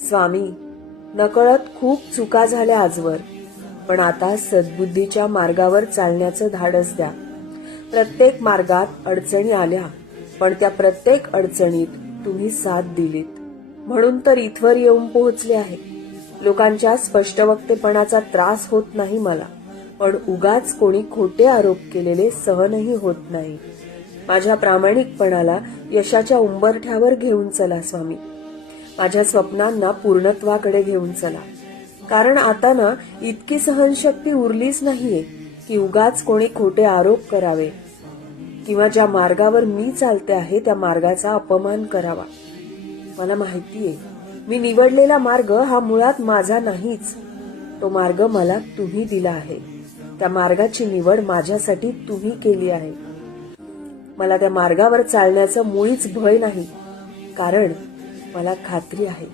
स्वामी, नकळत खूप चुका झाल्या आजवर, पण आता सद्बुद्धीच्या मार्गावर चालण्याचं धाडस द्या. प्रत्येक मार्गात अडचणी आल्या, पण त्या प्रत्येक अडचणीत तुम्ही साथ दिलीत. म्हणून तर इथवर येऊन पोहोचले आहे. लोकांच्या स्पष्टवक्तेपणाचा त्रास होत नाही मला, पण उगाच कोणी खोटे आरोप केलेले सहनही होत नाही. माझ्या प्रामाणिकपणाला यशाच्या उंबरठ्यावर घेऊन चला स्वामी. माझ्या स्वप्नांना पूर्णत्वाकडे घेऊन चला. कारण आता ना इतकी सहनशक्ती उरलीच नाहीये की उगाच कोणी खोटे आरोप करावे किंवा ज्या मार्गावर मी चालते आहे त्या मार्गाचा अपमान करावा. मला माहितीये, मी निवडलेला मार्ग हा मुळात माझा नाहीच. तो मार्ग मला तुम्ही दिला आहे. त्या मार्गाची निवड माझ्यासाठी तुम्ही केली आहे. मला त्या मार्गावर चालण्याचं मुळीच भय नाही, कारण मला खात्री आहे